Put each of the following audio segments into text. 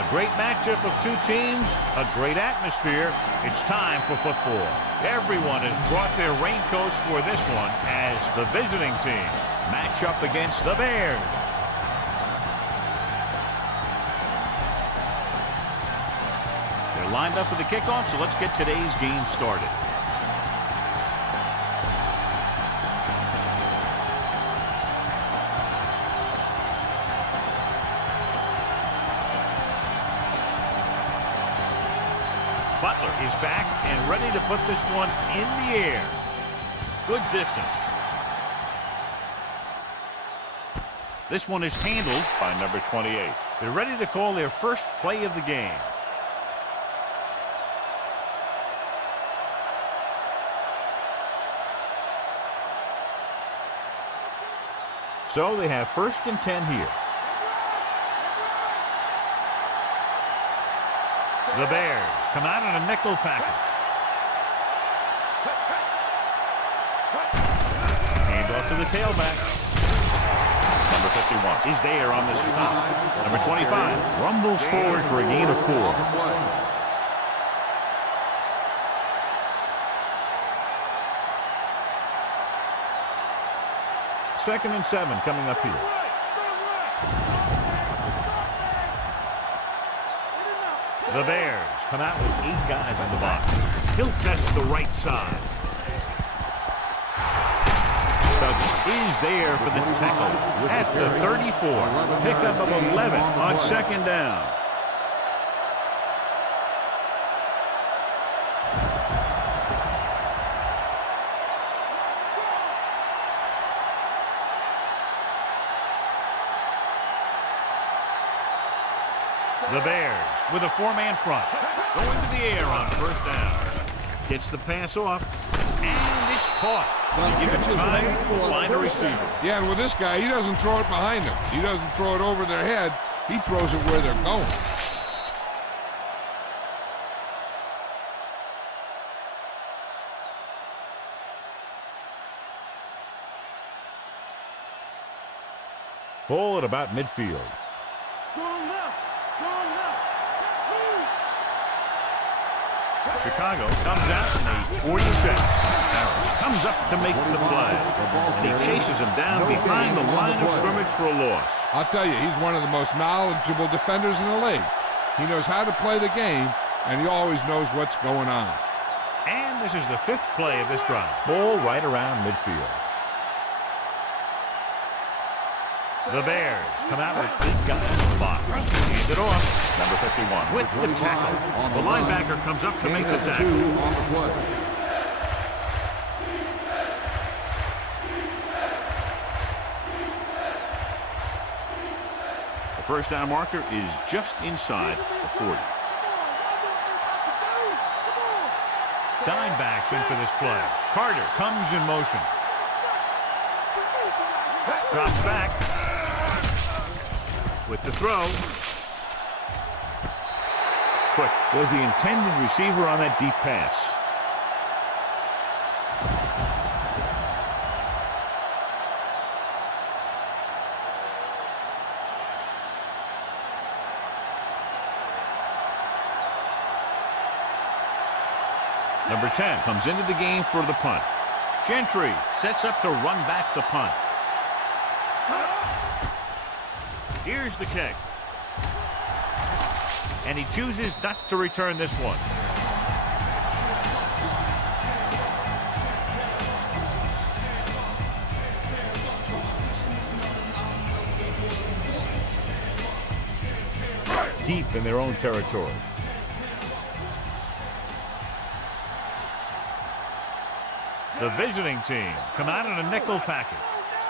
A great matchup of two teams, a great atmosphere. It's time for football. Everyone has brought their raincoats for this one as the visiting team match up against the Bears. They're lined up for the kickoff, so let's get today's game started. Butler is back and ready to put this one in the air. Good distance. This one is handled by number 28. They're ready to call their first play of the game. So they have 1st and 10 here. The Bears come out in a nickel package. Hand off to the tailback. Number 51 is there on the stop. Number 25 rumbles forward for a gain of 4. Second and 7 coming up here. The Bears come out with 8 guys in the box. He'll test the right side. Is there for the tackle at the 34. Pickup of 11 on 2nd down. The Bears with a 4-man front. Going to the air on 1st down. Gets the pass off. And it's caught. They give it time to find a receiver. Yeah, and with this guy, he doesn't throw it behind them. He doesn't throw it over their head. He throws it where they're going. Ball at about midfield. Chicago comes out in a 46. Comes up to make the play. And he chases him down behind the line of scrimmage for a loss. I'll tell you, he's one of the most knowledgeable defenders in the league. He knows how to play the game, and he always knows what's going on. And this is the 5th play of this drive. Ball right around midfield. The Bears come out with 8 guys in the box. Hand it off. Number 51 with the tackle. The linebacker comes up to make the tackle. On the play. The 1st down marker is just inside the 40. Dime backs in for this play. Carter comes in motion. Drops back. With the throw. Quick was the intended receiver on that deep pass. Number 10 comes into the game for the punt. Gentry sets up to run back the punt. Here's the kick. And he chooses not to return this one. Deep in their own territory. The visiting team come out in a nickel package.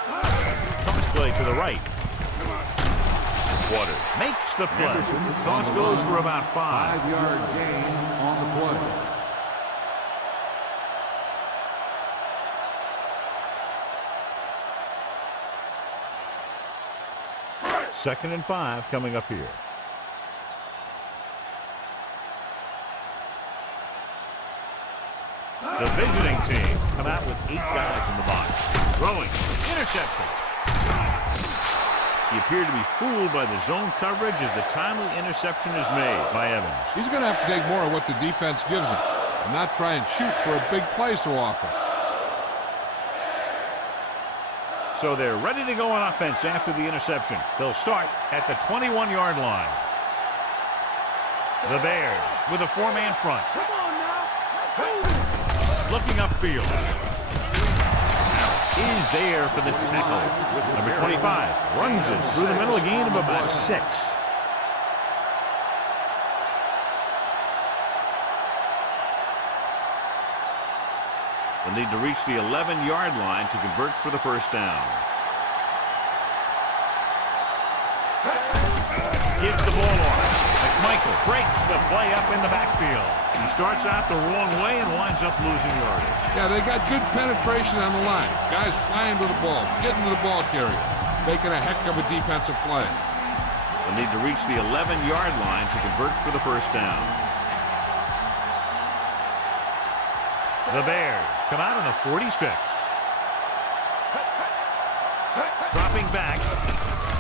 Toss play to the right. Waters makes the play. Toss goes for about 5. 5-yard gain on the play. Second and 5 coming up here. The visiting team come out with 8 guys in the box. Throwing. Interception. He appeared to be fooled by the zone coverage as the timely interception is made by Evans. He's going to have to take more of what the defense gives him and not try and shoot for a big play so often. So they're ready to go on offense after the interception. They'll start at the 21-yard line. The Bears with a 4-man front. Looking upfield. Is there for the tackle. Number 25 runs it through the middle, a gain of about 6. They'll need to reach the 11-yard line to convert for the first down. Gives the ball off. McMichael breaks the play up in the backfield. He starts out the wrong way and winds up losing yardage. Yeah, they got good penetration on the line. Guys flying to the ball, getting to the ball carrier, making a heck of a defensive play. They'll need to reach the 11-yard line to convert for the first down. The Bears come out on the 46. Dropping back.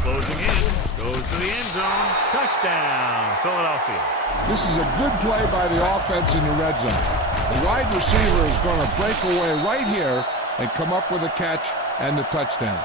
Closing in. Goes to the end zone. Touchdown, Philadelphia. This is a good play by the offense in the red zone. The wide receiver is going to break away right here and come up with a catch and the touchdown.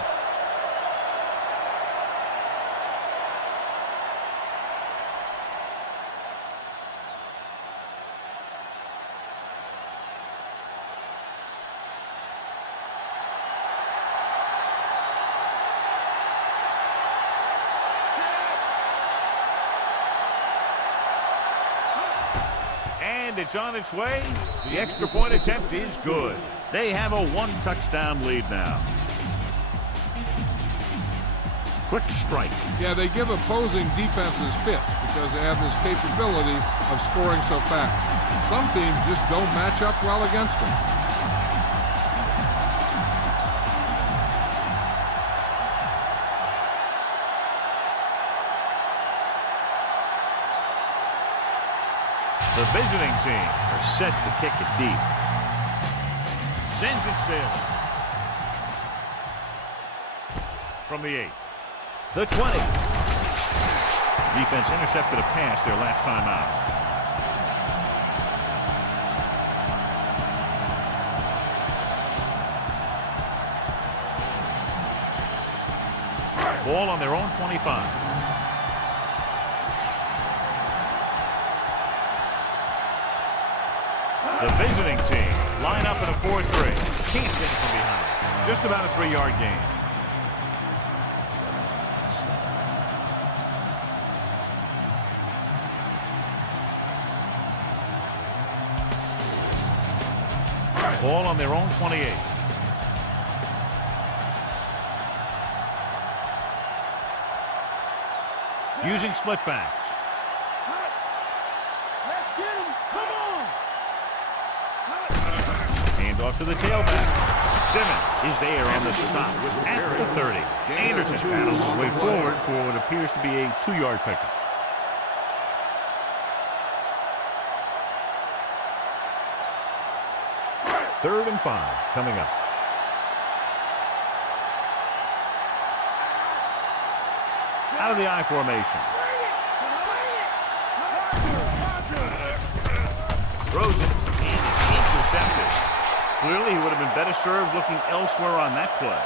And it's on its way. The extra point attempt is good. They have a 1-touchdown lead now. Quick strike. Yeah, they give opposing defenses fits because they have this capability of scoring so fast. Some teams just don't match up well against them. The visiting team are set to kick it deep. Sends it sailing. From the 8. The 20. Defense intercepted a pass their last time out. Ball on their own 25. The visiting team line up in a 4-3. Can't get it from behind. Just about a 3-yard gain. Ball on their own 28. Using split backs. Off to the tailback. Simmons is there on the stop at the 30. Anderson battles his way forward for what appears to be a 2-yard pickup. Third and 5 coming up. Out of the I formation. Throws it and it's intercepted. Clearly, he would have been better served looking elsewhere on that play.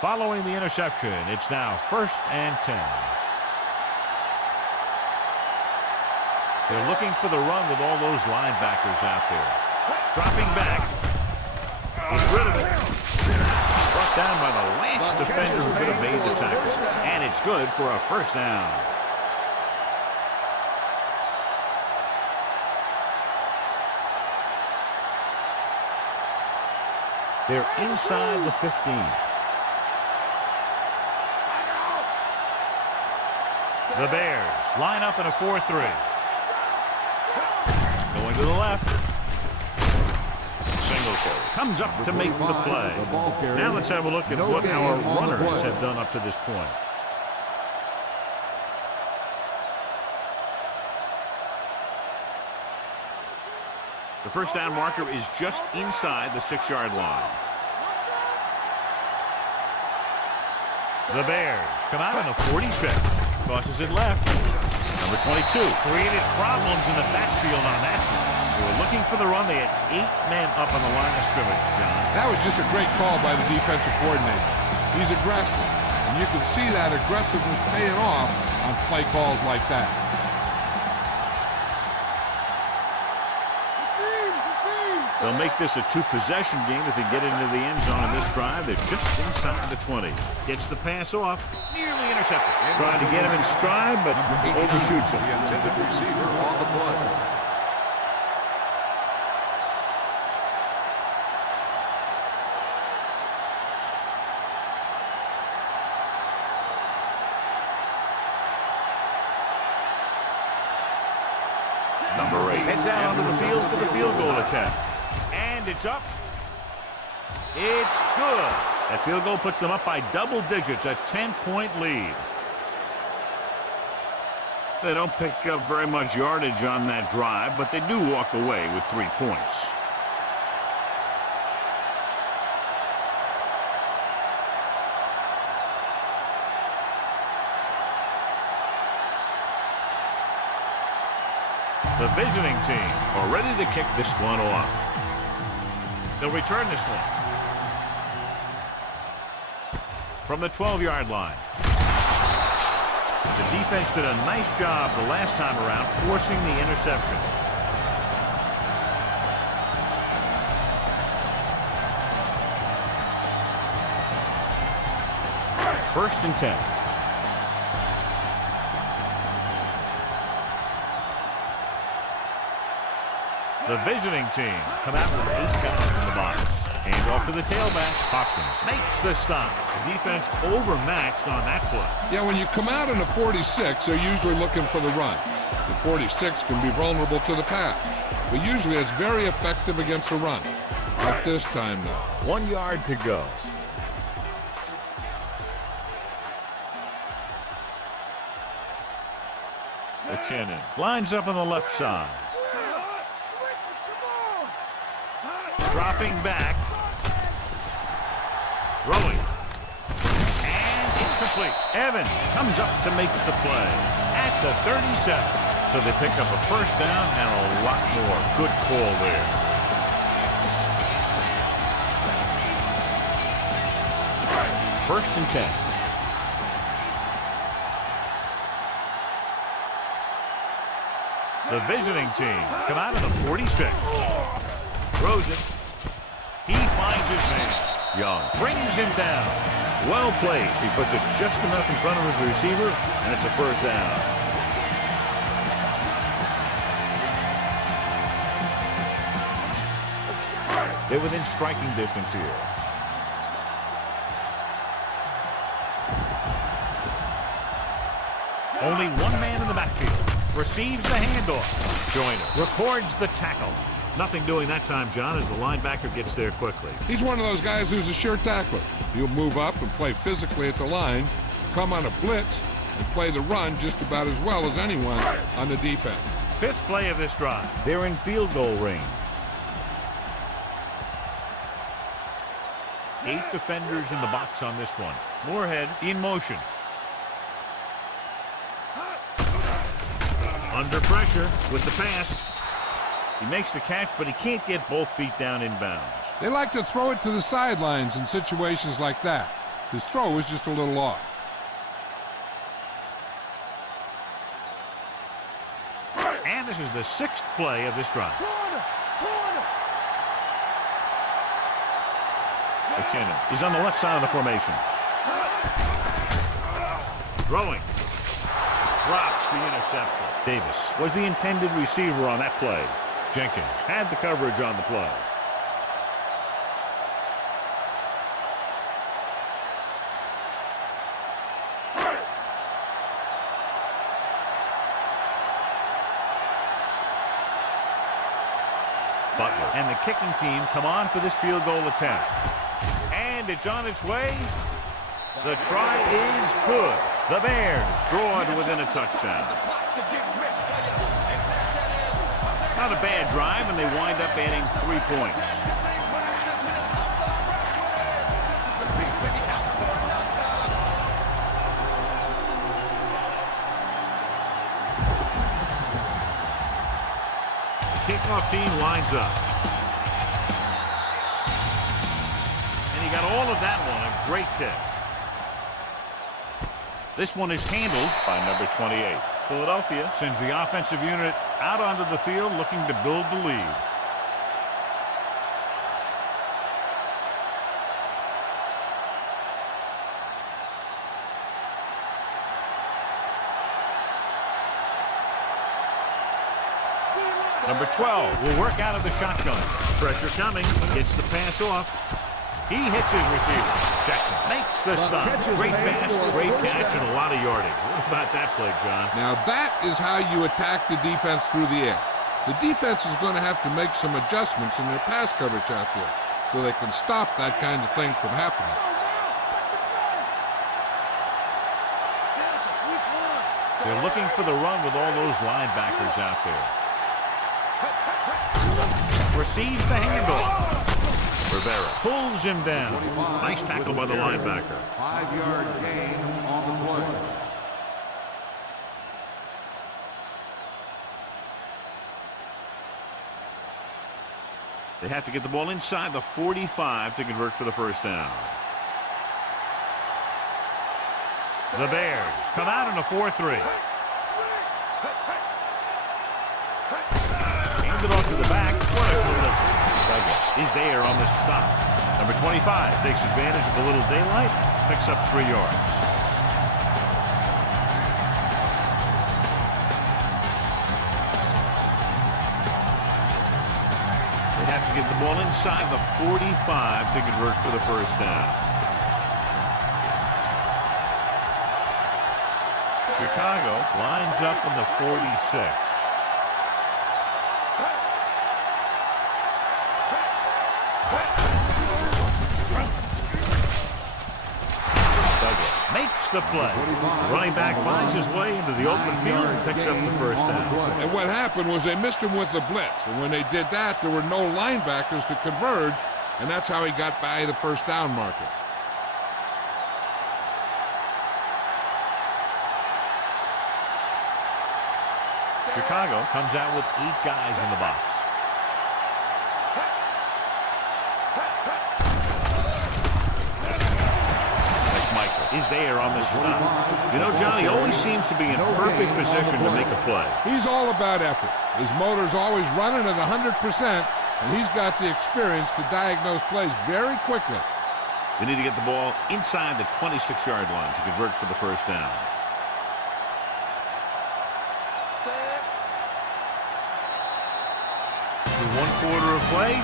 Following the interception, it's now 1st and 10. They're looking for the run with all those linebackers out there. Dropping back. He's rid of it. Brought down by the last defender who could have made the tackle. And it's good for a first down. They're inside the 15. The Bears line up in a 4-3. Going to the left. comes up to make the play. Now let's have a look at what our runners have done up to this point. The first down marker is just inside the 6-yard line. The Bears come out on the 46. Tosses it left. Number 22 created problems in the backfield on that one. They were looking for the run. They had 8 men up on the line of scrimmage, John. That was just a great call by the defensive coordinator. He's aggressive, and you can see that aggressiveness paying off on play calls like that. They'll make this a 2-possession game if they get into the end zone in this drive. They're just inside the 20. Gets the pass off, nearly intercepted. Trying to get him in stride, but overshoots him. The intended receiver on the play. Number 8 heads out onto the field for the field goal attempt. And it's up. It's good. That field goal puts them up by double digits, a 10-point lead. They don't pick up very much yardage on that drive, but they do walk away with 3 points. The visiting team are ready to kick this one off. They'll return this one from the 12-yard line. The defense did a nice job the last time around forcing the interception. First and 10. The visiting team come out with 8 guys in the box. Hands off to the tailback. Hopkins makes the stop. The defense overmatched on that play. Yeah, when you come out in a 46, they're usually looking for the run. The 46 can be vulnerable to the pass, but usually it's very effective against the run. Not this time, though. 1 yard to go. McKinnon lines up on the left side. Dropping back. Rolling. And it's complete. Evans comes up to make the play at the 37. So they pick up a first down and a lot more. Good call there. First and 10. The visiting team come out of the 46. Throws it. He finds his man. Young brings him down. Well played. He puts it just enough in front of his receiver, and it's a first down. They're within striking distance here. Only one man in the backfield. Receives the handoff. Joyner records the tackle. Nothing doing that time, John, as the linebacker gets there quickly. He's one of those guys who's a sure tackler. He'll move up and play physically at the line, come on a blitz, and play the run just about as well as anyone on the defense. 5th play of this drive. They're in field goal range. 8 defenders in the box on this one. Moorhead in motion. Under pressure with the pass. He makes the catch, but he can't get both feet down inbounds. They like to throw it to the sidelines in situations like that. His throw was just a little off. And this is the 6th play of this drive. McKinnon is on the left side of the formation. Throwing. Drops the interception. Davis was the intended receiver on that play. Jenkins had the coverage on the play. Butler and the kicking team come on for this field goal attempt. And it's on its way. The try is good. The Bears draw it within a touchdown. Not a bad drive, and they wind up adding 3 points. Kickoff team lines up. And he got all of that one. A great kick. This one is handled by number 28. Philadelphia sends the offensive unit out onto the field looking to build the lead. Number 12 will work out of the shotgun. Pressure coming. Gets the pass off. He hits his receiver. Jackson makes the stop. Great pass, great catch, and a lot of yardage. What about that play, John? Now that is how you attack the defense through the air. The defense is going to have to make some adjustments in their pass coverage out there so they can stop that kind of thing from happening. They're looking for the run with all those linebackers out there. Receives the handoff. Rivera pulls him down. Nice tackle by the linebacker. 5-yard gain on the play. They have to get the ball inside the 45 to convert for the first down. The Bears come out in a 4-3. Hand it off to the back. What a collision. Douglas is there on the stop. Number 25 takes advantage of a little daylight, picks up 3 yards. They have to get the ball inside the 45 to convert for the first down. Chicago lines up on the 46. Makes the play. Running back finds his way into the open field and picks up the first down. And what happened was they missed him with the blitz. And when they did that, there were no linebackers to converge, and that's how he got by the first down marker. Chicago comes out with 8 guys in the box. Is there on the stop. You know, John, he always seems to be in perfect position to make a play. He's all about effort. His motor's always running at 100%, and he's got the experience to diagnose plays very quickly. They need to get the ball inside the 26-yard line to convert for the first down. The 1 quarter of play,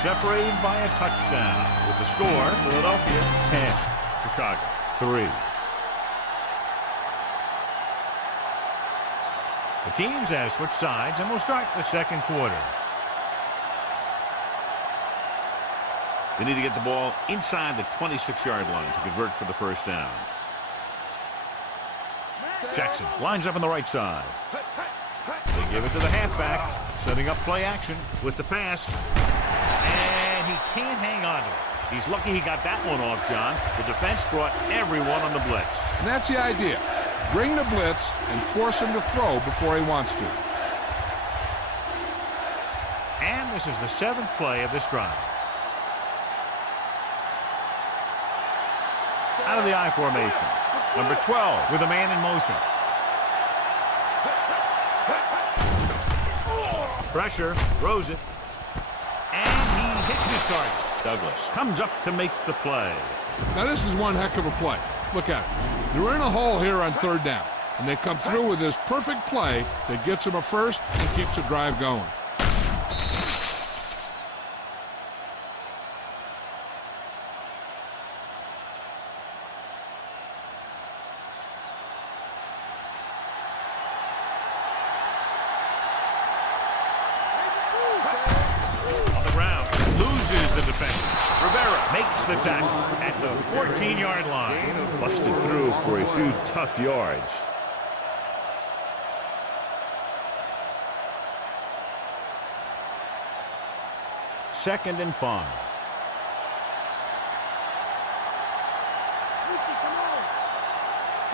separated by a touchdown. With the score, Philadelphia 10, Chicago 3. The teams have switched sides, and we'll start the second quarter. They need to get the ball inside the 26-yard line to convert for the first down. Jackson lines up on the right side. They give it to the halfback, setting up play action with the pass. And he can't hang on to it. He's lucky he got that one off, John. The defense brought everyone on the blitz. And that's the idea. Bring the blitz and force him to throw before he wants to. And this is the 7th play of this drive. Out of the I formation. Number 12 with a man in motion. Pressure, throws it, and he hits his target. Douglas comes up to make the play. Now this is one heck of a play. Look at it. They're in a hole here on 3rd down, and they come through with this perfect play that gets them a first and keeps the drive going. Rivera makes the tackle at the 14-yard line. Busted through for a few tough yards. Second and 5.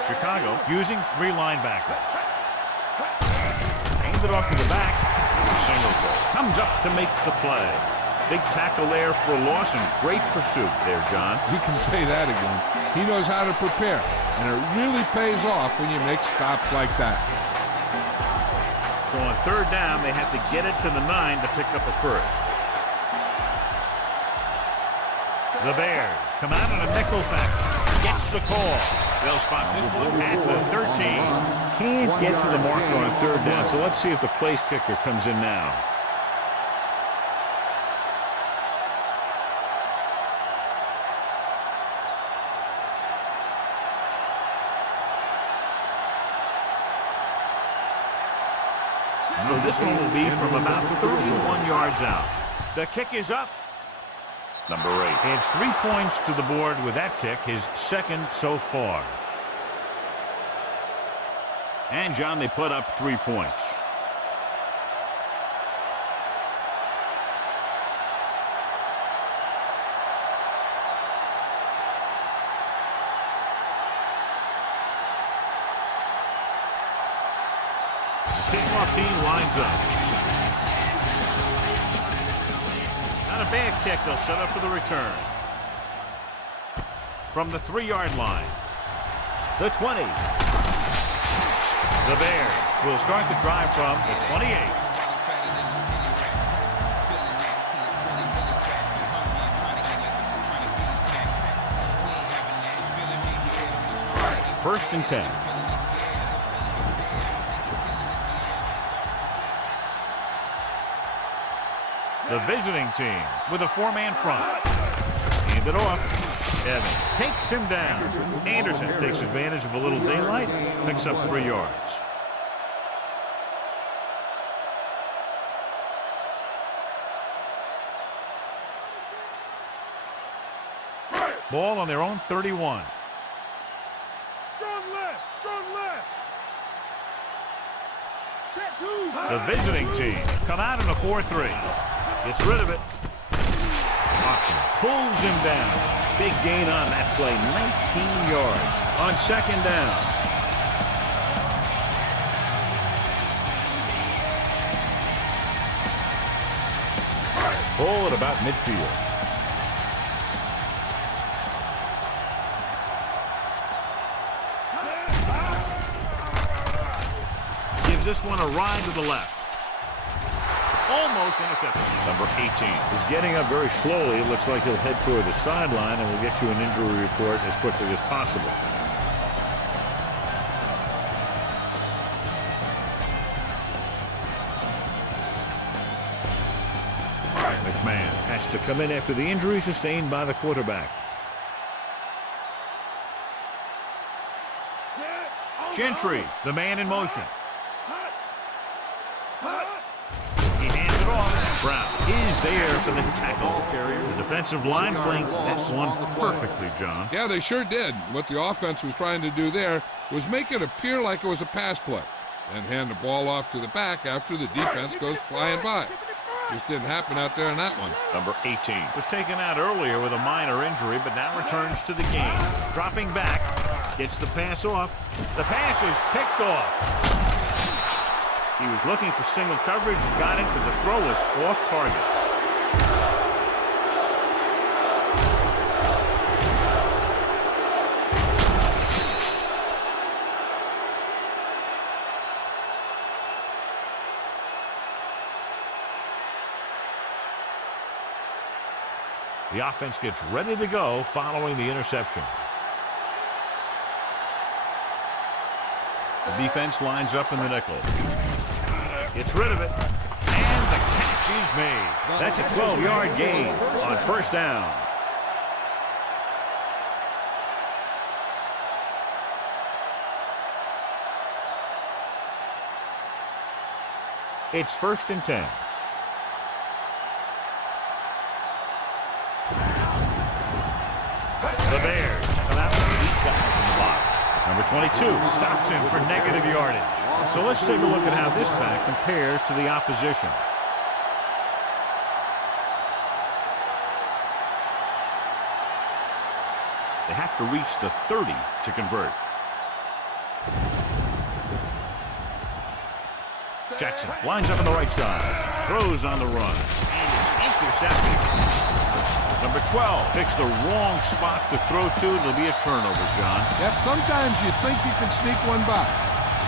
Chicago using 3 linebackers. Aimed it off to the back. Singleton comes up to make the play. Big tackle there for a loss and great pursuit there, John. You can say that again. He knows how to prepare, and it really pays off when you make stops like that. So on third down, they have to get it to the 9 to pick up a first. The Bears come out in a nickel tackle. Gets the call. They'll spot this one at the 13. Can't get to the marker on third down, so let's see if the place kicker comes in now. So this one will be from about 31 yards out. The kick is up. Number 8. It's 3 points to the board with that kick, his second so far. And, John, they put up 3 points. Kickoff team lines up. Not a bad kick. They'll set up for the return. From the 3-yard line. The 20. The Bears will start the drive from the 28. First and 10. The visiting team with a 4-man front. Hand it off. Evans takes him down. Anderson takes advantage of a little daylight. Picks up 3 yards. Ball on their own 31. Strong left. Strong left. Check who? The visiting team come out in a 4-3. Gets rid of it. Hawkins pulls him down. Big gain on that play. 19 yards on second down. Ball at about midfield. Gives this one a ride to the left. Almost intercepted. Number 18 is getting up very slowly. It looks like he'll head toward the sideline, and we'll get you an injury report as quickly as possible. McMahon has to come in after the injury sustained by the quarterback. Gentry, the man in motion. Brown is there for the tackle. The defensive line playing this one perfectly, John. Yeah, they sure did. What the offense was trying to do there was make it appear like it was a pass play and hand the ball off to the back after the defense goes flying by. Just didn't happen out there in that one. Number 18 was taken out earlier with a minor injury, but now returns to the game. Dropping back, gets the pass off. The pass is picked off. He was looking for single coverage, got it, but the throw was off target. The offense gets ready to go following the interception. The defense lines up in the nickel. Gets rid of it, and the catch is made. That's a 12-yard gain on first down. It's first and 10. The Bears come out with 8 guys in the box. Number 22 stops him for negative yardage. So let's take a look at how this back compares to the opposition. They have to reach the 30 to convert. Jackson lines up on the right side. Throws on the run. And it's intercepted. Number 12 picks the wrong spot to throw to. It'll be a turnover, John. Yep, sometimes you think you can sneak one by.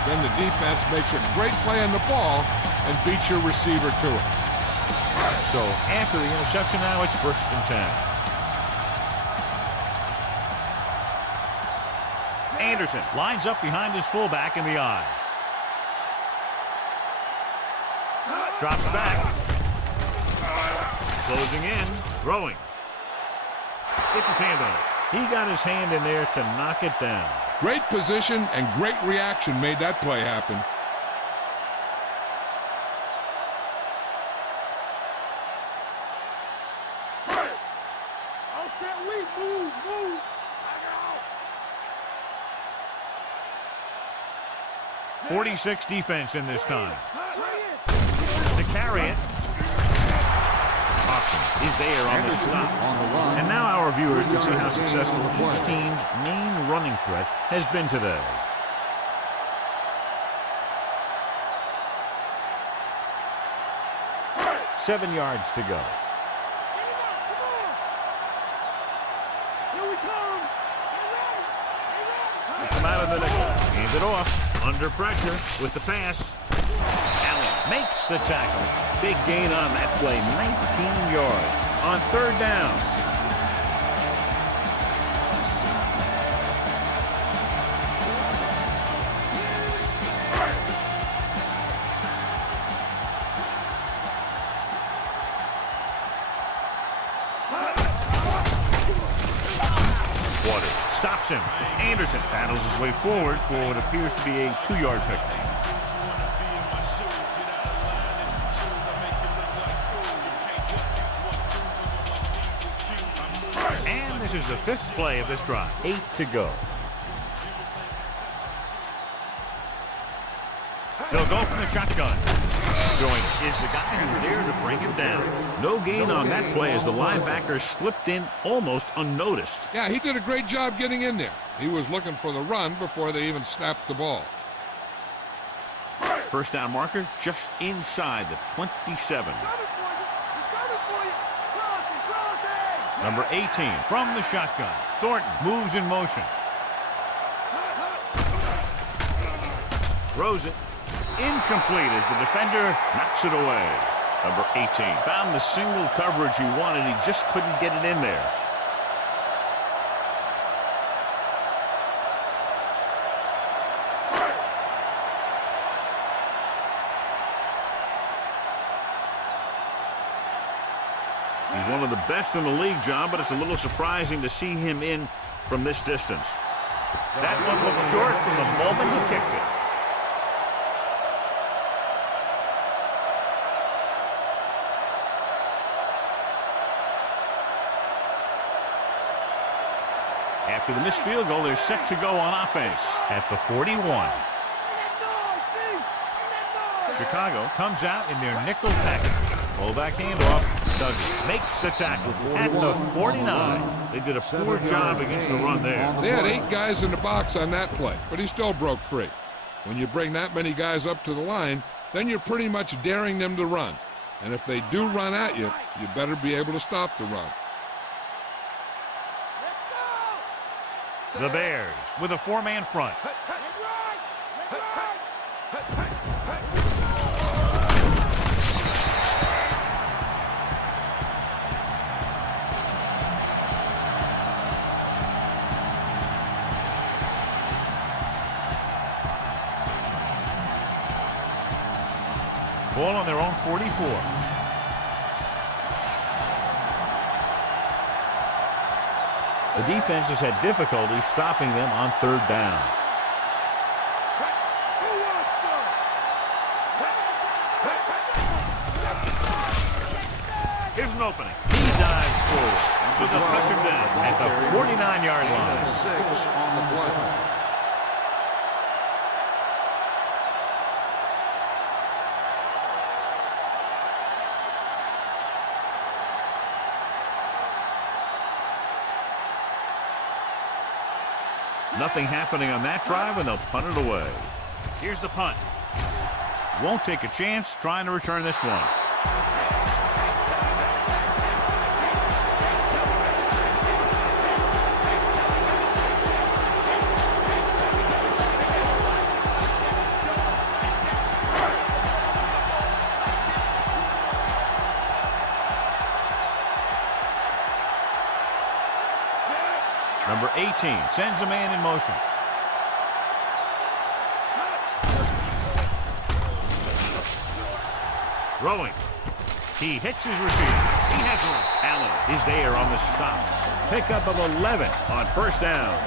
Then the defense makes a great play on the ball and beats your receiver to it. So after the interception now, it's 1st and 10. Anderson lines up behind his fullback in the eye. Drops back. Closing in. Throwing. Gets his hand on it. He got his hand in there to knock it down. Great position and great reaction made that play happen. Okay, we move. 46 defense in this time. To carry it. Hopkins is there on the stop. And now our viewers can see how successful each team's main running threat has been today. Seven yards to go. They come out of the nickel. Hand it off. Under pressure with the pass. Allen makes the tackle. Big gain on that play. 19 yards on 3rd down. Stops him. Anderson battles his way forward for what appears to be a 2-yard pickup. And this is the 5th play of this drive. 8 to go. They'll go from the shotgun. Joint is the guy who's there to bring him down. No gain on that play as the linebacker slipped in almost unnoticed. Yeah, he did a great job getting in there. He was looking for the run before they even snapped the ball. 1st down marker just inside the 27. Number 18 from the shotgun. Thornton moves in motion. Throws it. Incomplete as the defender knocks it away. Number 18 found the single coverage he wanted. He just couldn't get it in there. He's one of the best in the league, John, but it's a little surprising to see him in from this distance. That one looked short from the moment he kicked it. After the missed field goal, they're set to go on offense at the 41. Chicago comes out in their nickel package. Fullback handoff. Douglas makes the tackle at the 49. They did a poor job against the run there. They had 8 guys in the box on that play, but he still broke free. When you bring that many guys up to the line, then you're pretty much daring them to run. And if they do run at you, you better be able to stop the run. The Bears with a 4-man front. Ball on their own 44. The defense has had difficulty stopping them on 3rd down. Here's an opening. He dives forward. to the touch him down at the 49-yard line. 6 on the play. Nothing happening on that drive, and they'll punt it away. Here's the punt. Won't take a chance trying to return this one. Number 18 sends a man in motion. Throwing. He hits his receiver. He has one. Allen is there on the stop. Pickup of 11 on first down.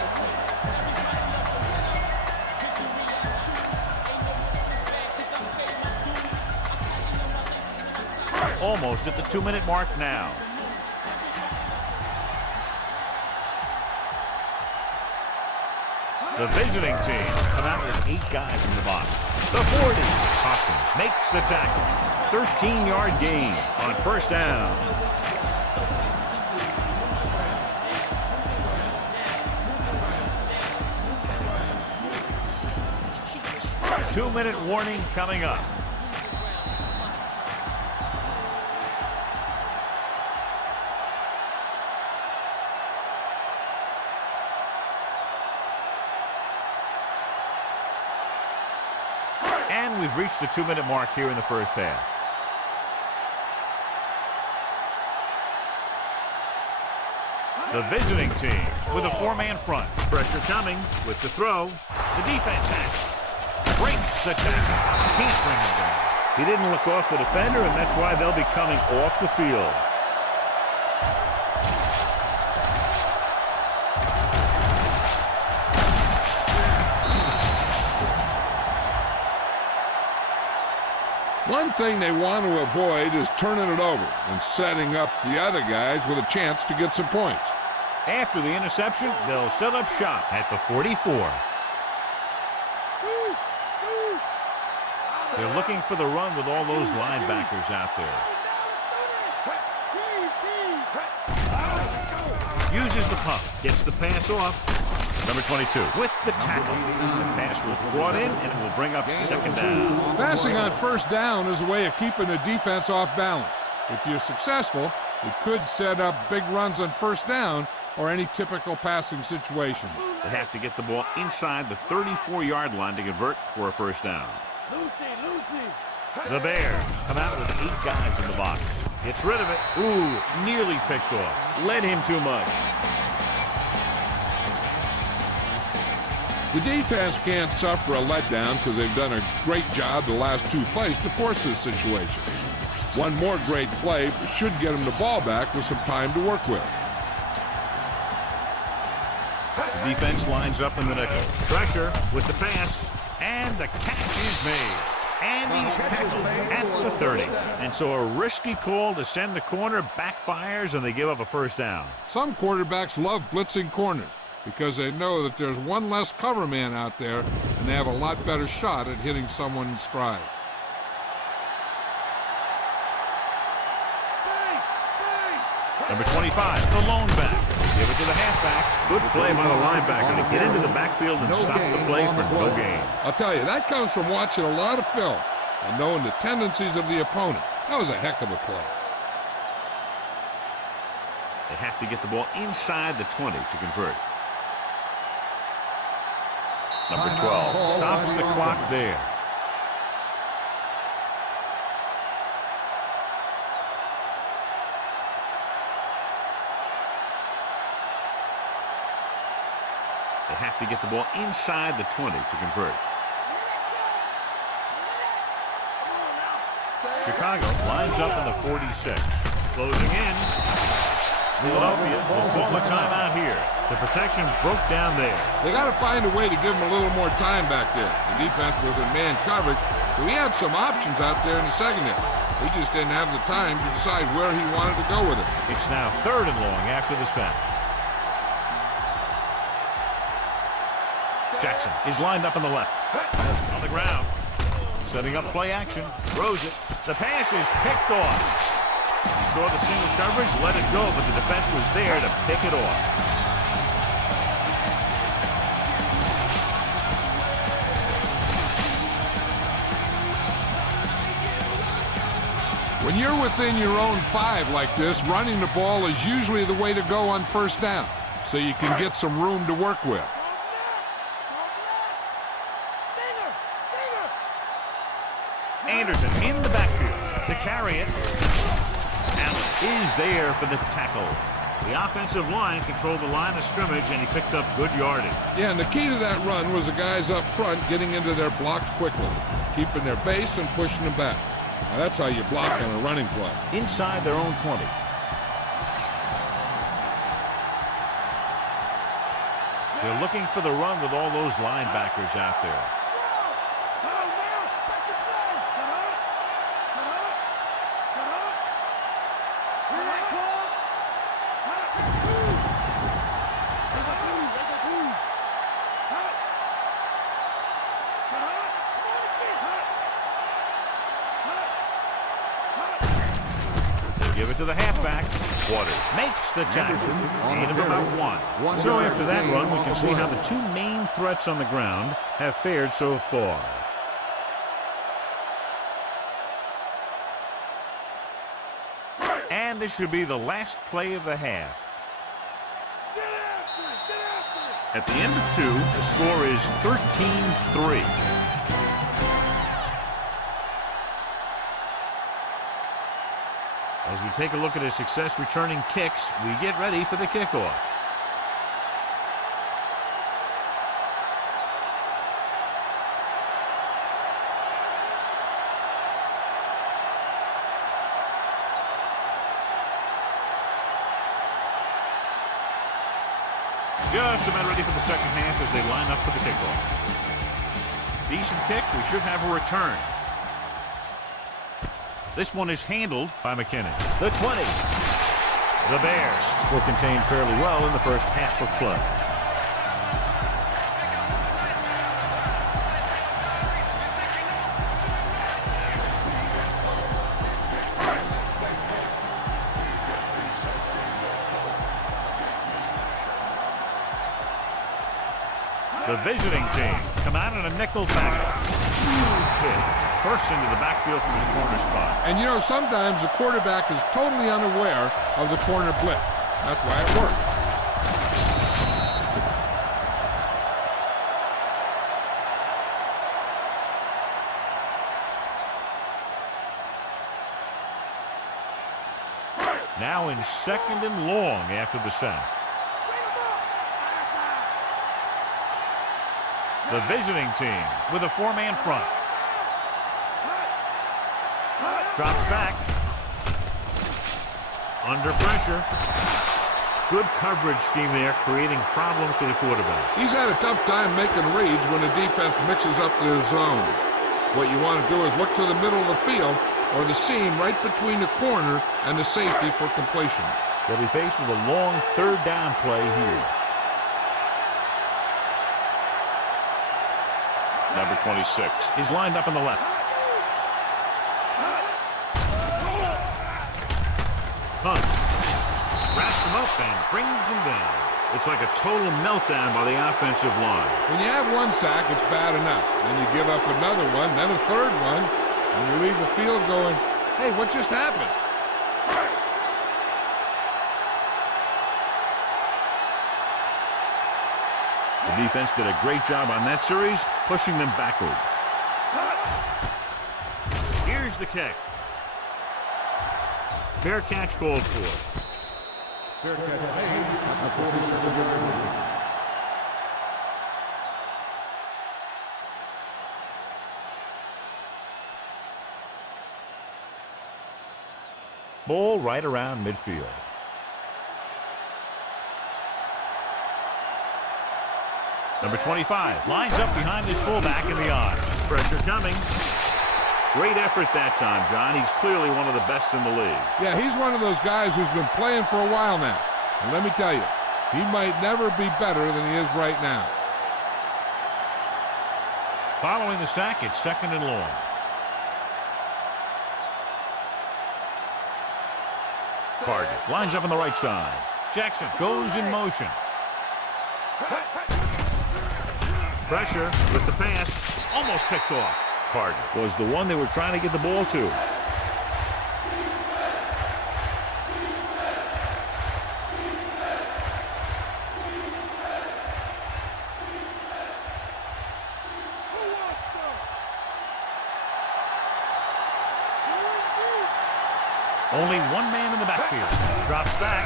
Almost at the 2-minute mark now. The visiting team come out with 8 guys in the box. The 40. Hopkins makes the tackle. 13-yard gain on first down. Two-minute warning coming up. And we've reached the 2-minute mark here in the first half. The visiting team with a 4-man front. Pressure coming with the throw. The defense has it. Breaks the tackle. Can't bring him down. He didn't look off the defender, and that's why they'll be coming off the field. One thing they want to avoid is turning it over and setting up the other guys with a chance to get some points. After the interception, they'll set up shop at the 44. They're looking for the run with all those linebackers out there. Uses the pump, gets the pass off. Number 22 with the tackle. The pass was brought in, and it will bring up second down. Passing on first down is a way of keeping the defense off balance. If you're successful, it could set up big runs on first down or any typical passing situation. They have to get the ball inside the 34-yard line to convert for a first down. The Bears come out with 8 guys in the box. Gets rid of it. Ooh, nearly picked off. Led him too much. The defense can't suffer a letdown because they've done a great job the last 2 plays to force this situation. One more great play should get them the ball back with some time to work with. Defense lines up in the nickel. Pressure with the pass, and the catch is made. And he's tackled at the 30. And so a risky call to send the corner backfires, and they give up a first down. Some quarterbacks love blitzing corners because they know that there's one less cover man out there, and they have a lot better shot at hitting someone in stride. Number 25, the lone back. Give it to the halfback. Good play by the linebacker to get into the backfield and stop the play for no gain. I'll tell you, that comes from watching a lot of film and knowing the tendencies of the opponent. That was a heck of a play. They have to get the ball inside the 20 to convert. Number 12 stops the clock there. They have to get the ball inside the 20 to convert. Chicago lines up in the 46. Closing in. Philadelphia will call a timeout here. The protection broke down there. They got to find a way to give him a little more time back there. The defense was in man coverage, so he had some options out there in the secondary. He just didn't have the time to decide where he wanted to go with it. It's now 3rd and long after the sack. Jackson is lined up on the left. On the ground. Setting up play action. Throws it. The pass is picked off. He saw the single coverage, let it go, but the defense was there to pick it off. When you're within your own 5 like this, running the ball is usually the way to go on first down, so you can get some room to work with. Anderson in the backfield to carry it. Allen is there for the tackle. The offensive line controlled the line of scrimmage, and he picked up good yardage. Yeah, and the key to that run was the guys up front getting into their blocks quickly, keeping their base and pushing them back. Now, that's how you block on a running play. Inside their own 20. They're looking for the run with all those linebackers out there. Give it to the halfback. Waters makes the tackle. Gain of about 1. So after that run, we can see how the 2 main threats on the ground have fared so far. And this should be the last play of the half. At the end of 2, the score is 13-3. As we take a look at his success returning kicks, we get ready for the kickoff. Just about ready for the second half as they line up for the kickoff. Decent kick. We should have a return. This one is handled by McKinnon. The 20. The Bears were contained fairly well in the first half of play. The visiting team come out in a nickel back. Huge hit. First into the backfield from his corner spot. And you know, sometimes the quarterback is totally unaware of the corner blitz. That's why it works. Now in 2nd and long after the sack. The visiting team with a 4-man front. Drops back. Under pressure. Good coverage scheme there, creating problems for the quarterback. He's had a tough time making reads when the defense mixes up their zone. What you want to do is look to the middle of the field or the seam right between the corner and the safety for completion. They'll be faced with a long 3rd down play here. Number 26 is lined up on the left. Hunt wraps him up and brings him down. It's like a total meltdown by the offensive line. When you have 1 sack, it's bad enough. Then you give up another one, then a 3rd one, and you leave the field going, hey, what just happened? The defense did a great job on that series, pushing them backward. Here's the kick. Fair catch called for. Fair catch made at the 47-yard line. Ball right around midfield. Number 25 lines up behind his fullback in the I. Pressure coming. Great effort that time, John. He's clearly one of the best in the league. Yeah, he's one of those guys who's been playing for a while now. And let me tell you, he might never be better than he is right now. Following the sack, it's 2nd and long. Carter lines up on the right side. Jackson goes in motion. Pressure with the pass. Almost picked off. Carter was the one they were trying to get the ball to. Only one man in the backfield. Drops back.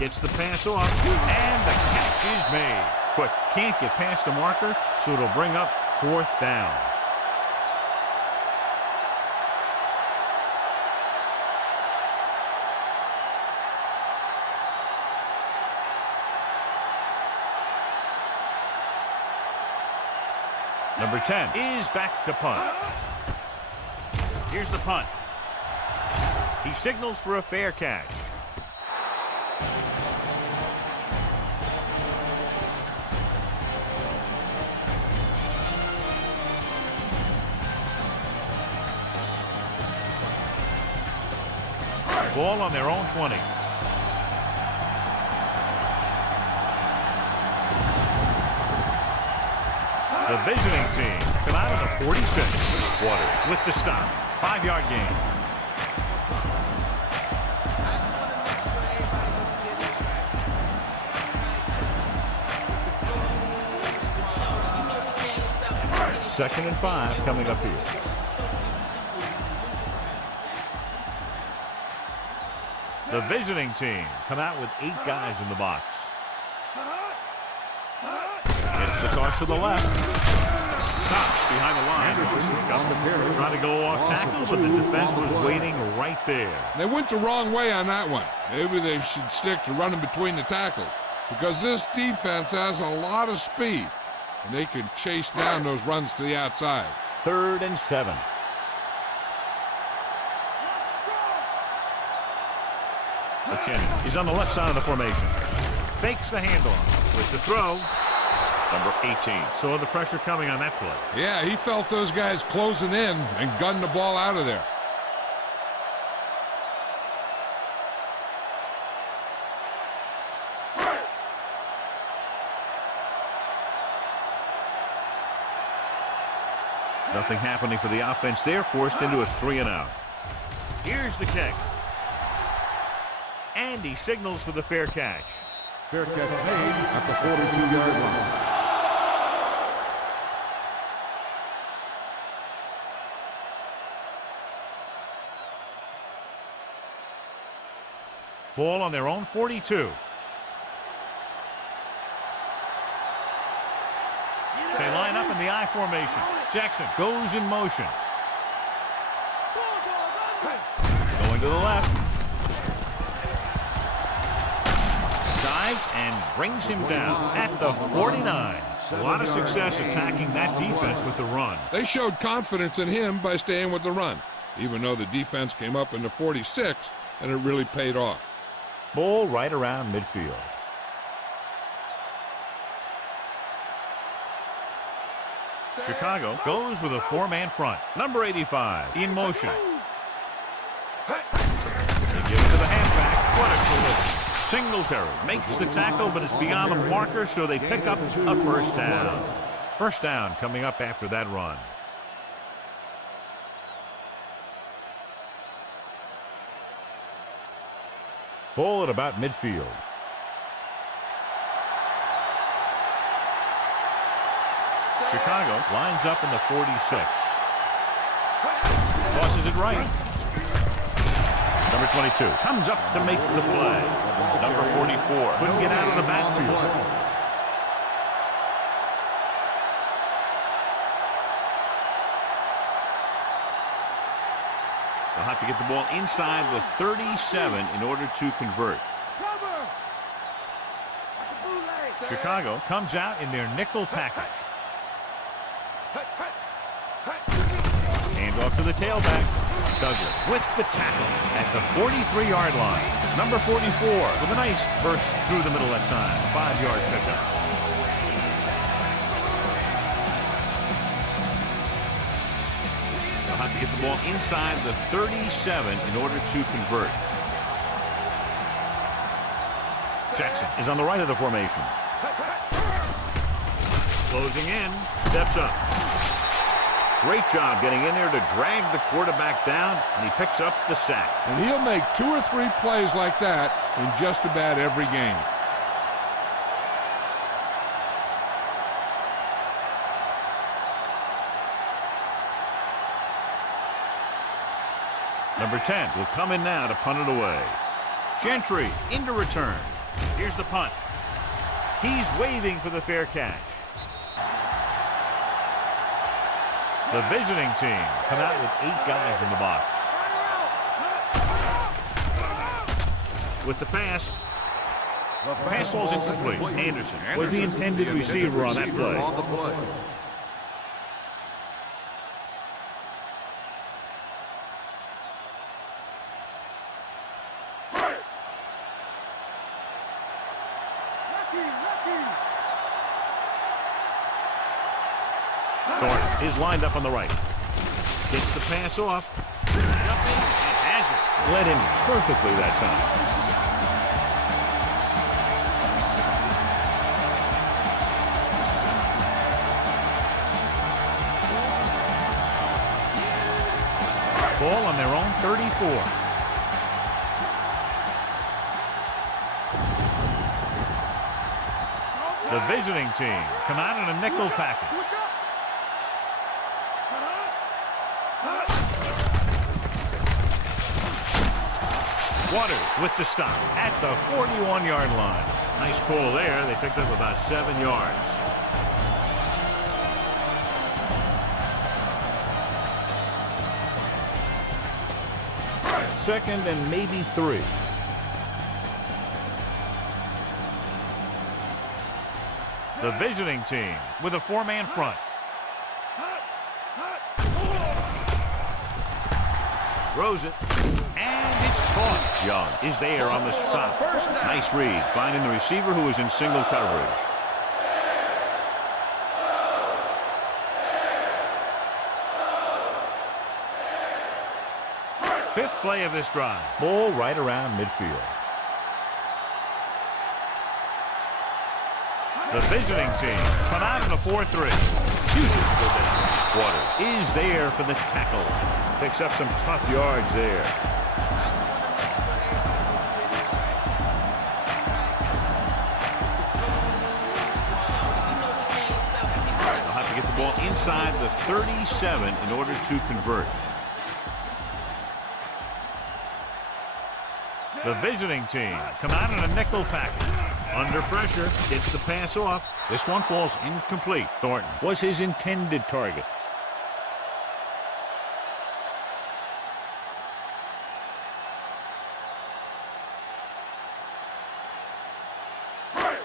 Gets the pass off. And the catch is made. But can't get past the marker, so it'll bring up 4th down. Number 10 is back to punt. Here's the punt. He signals for a fair catch. Ball on their own 20. The visiting team come out of the 46. Waters with the stop. 5-yard gain. Second and 5 coming up here. The visiting team come out with 8 guys in the box. It's the toss to the left. Stops behind the line. Trying to go off tackle, but the defense was waiting right there. They went the wrong way on that one. Maybe they should stick to running between the tackles, because this defense has a lot of speed, and they can chase down those runs to the outside. 3rd and 7. McKinnon is on the left side of the formation. Fakes the handoff with the throw. Number 18. So the pressure coming on that play. Yeah, he felt those guys closing in and gunned the ball out of there. Nothing happening for the offense there, forced into a 3-and-out. Here's the kick. And he signals for the fair catch. Fair catch made at the 42-yard line. Ball on their own 42. They line up in the I formation. Jackson goes in motion. Going to the left. Dives and brings him down at the 49. A lot of success attacking that defense with the run. They showed confidence in him by staying with the run, even though the defense came up in the 46, and it really paid off. Ball right around midfield. Chicago goes with a 4-man front. Number 85 in motion. They give it to the halfback. What a collision. Singletary makes the tackle, but it's beyond the marker, so they pick up a first down. First down coming up after that run. Ball at about midfield. Chicago lines up in the 46. Tosses it right. Number 22 comes up to make the play. Number 44 couldn't get out of the backfield. They'll have to get the ball inside the 37 in order to convert. Chicago comes out in their nickel package. Hand off to the tailback. Douglas with the tackle at the 43-yard line. Number 44 with a nice burst through the middle that time. 5-yard pickup. They'll have to get the ball inside the 37 in order to convert. Jackson is on the right of the formation. Closing in. Steps up. Great job getting in there to drag the quarterback down, and he picks up the sack. And he'll make 2 or 3 plays like that in just about every game. Number 10 will come in now to punt it away. Gentry into return. Here's the punt. He's waving for the fair catch. The visiting team come out with 8 guys in the box. With the pass. The pass falls incomplete. Anderson was the intended receiver on that play. Thornton is lined up on the right. Gets the pass off. Jumping. He has it. Led him perfectly that time. Ball on their own 34. The visiting team come out in a nickel package. Waters with the stop at the 41-yard line. Nice call there. They picked up about 7 yards. Second and maybe 3. The visiting team with a 4-man front. Throws it. And it's caught. Young is there on the stop. Nice read, finding the receiver who was in single coverage. Fifth play of this drive. Ball right around midfield. The visiting team come out in a 4-3. Uses the down. Waters is there for the tackle. Picks up some tough yards there. They'll have to get the ball inside the 37 in order to convert. The visiting team come out in a nickel package. Under pressure, gets the pass off. This one falls incomplete. Thornton was his intended target.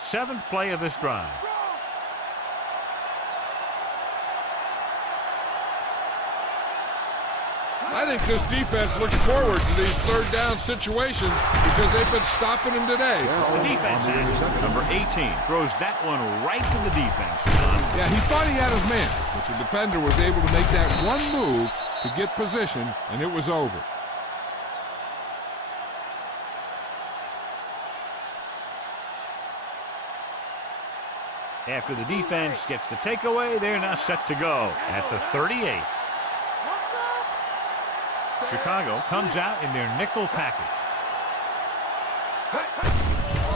Seventh play of this drive. I think this defense looks forward to these third-down situations because they've been stopping them today. The defense has it. Number 18 throws that one right to the defense. Yeah, he thought he had his man, but the defender was able to make that one move to get position, and it was over. After the defense gets the takeaway, they're now set to go at the 38. Chicago comes out in their nickel package.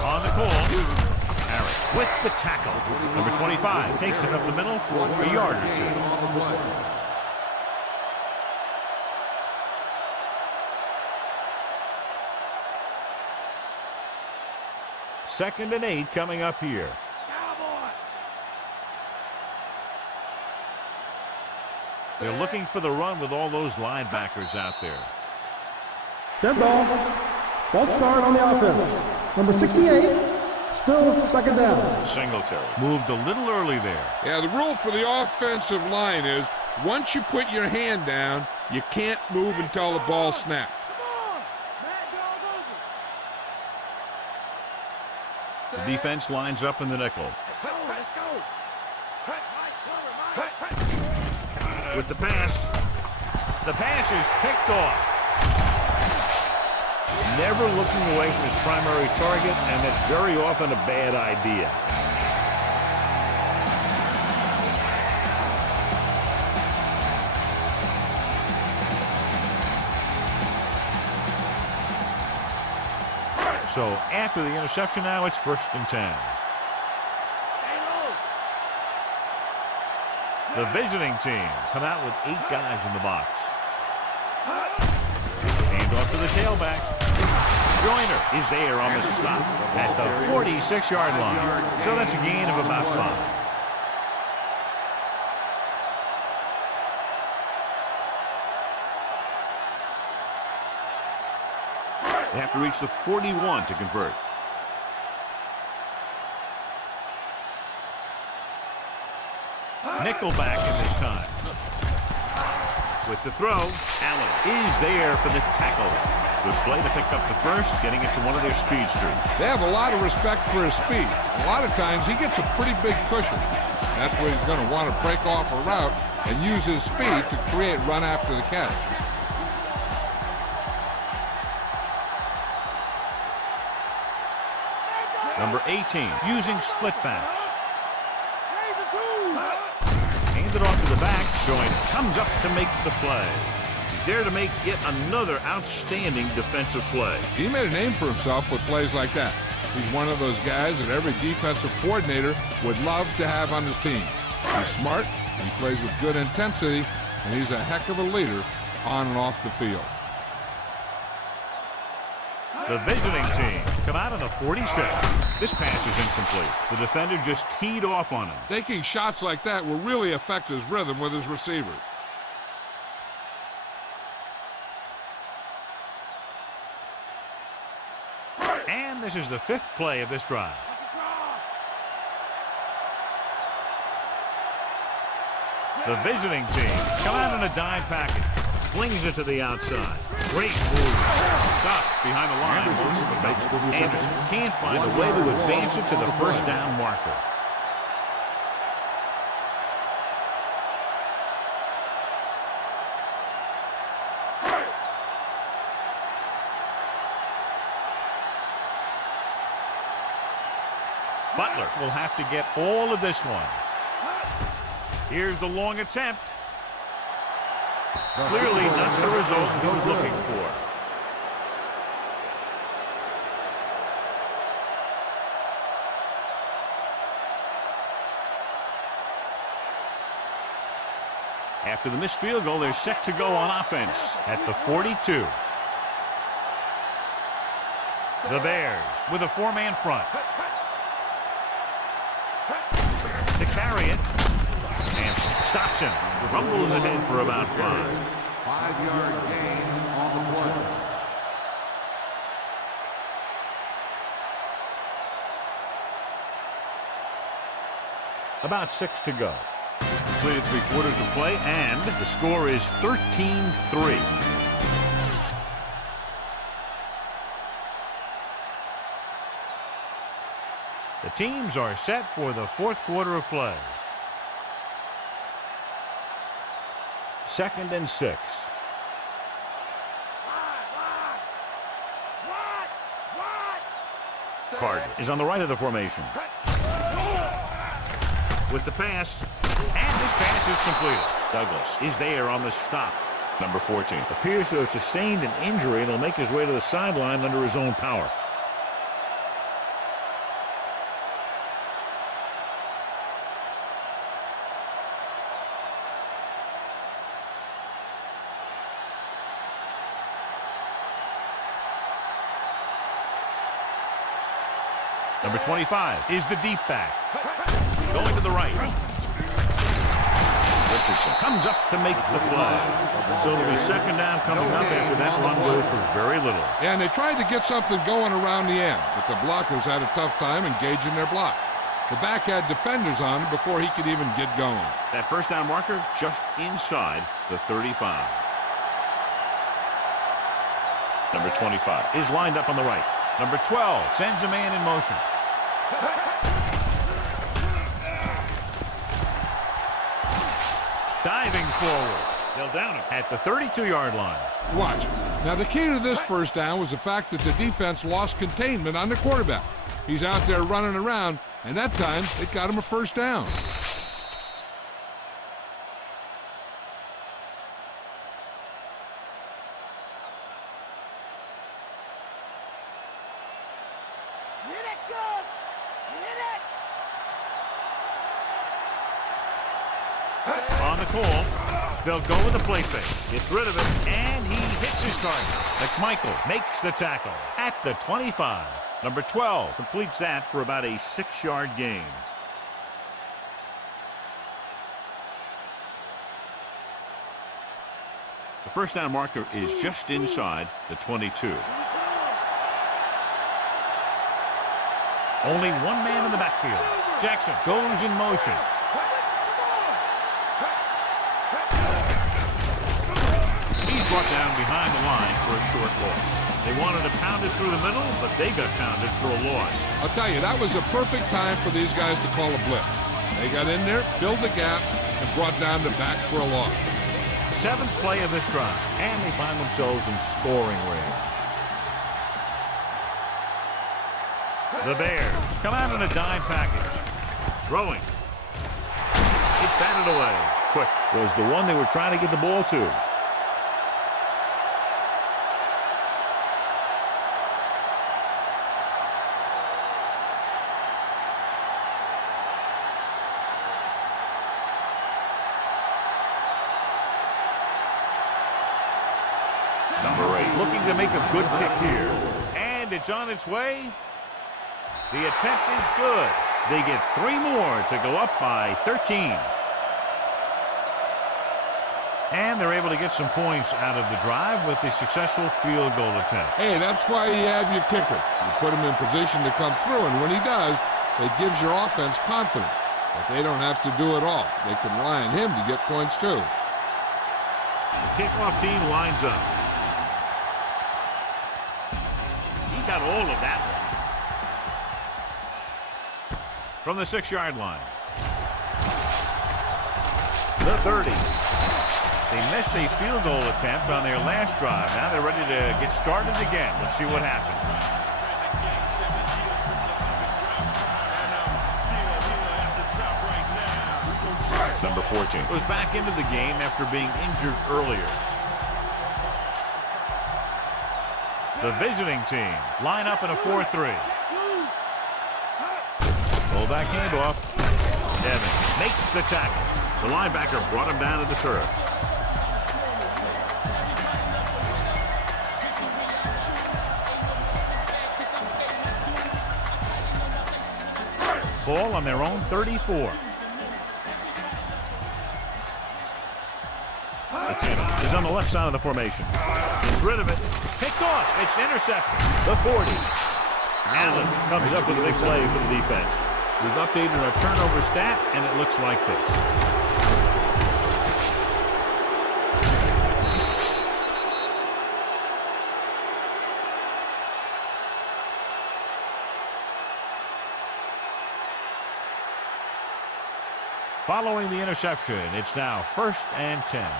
On the call, Harris with the tackle. Number 25 takes it up the middle for a yard or 2. Second and 8 coming up here. They're looking for the run with all those linebackers out there. Dead ball. False start on the offense. Number 68, Still second down. Singletary moved a little early there. Yeah, the rule for the offensive line is once you put your hand down, you can't move until the ball snaps. The defense lines up in the nickel. With the pass. The pass is picked off. Never looking away from his primary target, and that's very often a bad idea. So after the interception now, it's 1st and 10. The visiting team come out with 8 guys in the box. Hand off to the tailback. Joyner is there on the stop at the 46-yard line. So that's a gain of about 5. They have to reach the 41 to convert. Nickelback in this time. With the throw, Allen is there for the tackle. Good play to pick up the first, getting it to one of their speedsters. They have a lot of respect for his speed. A lot of times he gets a pretty big cushion. That's where he's going to want to break off a route and use his speed to create run after the catch. Number 18, using split backs. Handed off to the back. Joyner comes up to make the play. He's there to make yet another outstanding defensive play. He made a name for himself with plays like that. He's one of those guys that every defensive coordinator would love to have on his team. He's smart, he plays with good intensity, and he's a heck of a leader on and off the field. The visiting team come out on the 46. This pass is incomplete. The defender just teed off on him. Taking shots like that will really affect his rhythm with his receivers. And this is the 5th play of this drive. The visiting team come out in a dime package. Flings it to the outside. Great move. Stops behind the line. Anderson can't find a way to advance it to the 1st down marker. Butler will have to get all of this one. Here's the long attempt. Clearly not the result he was looking for. After the missed field goal, they're set to go on offense at the 42. The Bears with a 4-man front. To carry it. And stops him. Rumbles ahead for about 5. 5-yard gain on the play. About 6 to go. Completed 3/4 of play, and the score is 13-3. The teams are set for the 4th quarter of play. 2nd and 6. Carter is on the right of the formation. With the pass, and this pass is completed. Douglas is there on the stop. Number 14 appears to have sustained an injury and will make his way to the sideline under his own power. Number 25 is the deep back. Going to the right. Richardson comes up to make the play. So it'll be second down coming up after that run goes for very little. And they tried to get something going around the end, but the blockers had a tough time engaging their block. The back had defenders on him before he could even get going. That first down marker just inside the 35. Number 25 is lined up on the right. Number 12 sends a man in motion. Diving forward. They'll down him at the 32-yard line. Watch. Now, the key to this first down was the fact that the defense lost containment on the quarterback. He's out there running around, and that time it got him a first down. On the call, they'll go with the play fake. Gets rid of it, and he hits his target. McMichael makes the tackle at the 25. Number 12 completes that for about a 6-yard gain. The first down marker is just inside the 22. Only one man in the backfield. Jackson goes in motion. Brought down behind the line for a short loss. They wanted to pound it through the middle, but they got pounded for a loss. I'll tell you, that was a perfect time for these guys to call a blitz. They got in there, filled the gap, and brought down the back for a loss. 7th play of this drive, and they find themselves in scoring range. The Bears come out in a dime package. Throwing. It's batted away. Quick was the one they were trying to get the ball to. Number 8 looking to make a good kick here. And it's on its way. The attempt is good. They get 3 more to go up by 13. And they're able to get some points out of the drive with a successful field goal attempt. Hey, that's why you have your kicker. You put him in position to come through, and when he does, it gives your offense confidence. But they don't have to do it all. They can rely on him to get points too. The kickoff team lines up. He got all of that one. From the 6-yard line. The 30. They missed a field goal attempt on their last drive. Now they're ready to get started again. Let's see what happens. Number 14 was back into the game after being injured earlier. The visiting team line up in a 4-3. Fullback handoff. Devin makes the tackle. The linebacker brought him down to the turf. Ball on their own 34. McKinnon is on the left side of the formation. Gets rid of it. Picked off. It's intercepted. The 40. Allen comes up with a big play for the defense. We've updated our turnover stat, and it looks like this. Following the interception, it's now 1st and 10.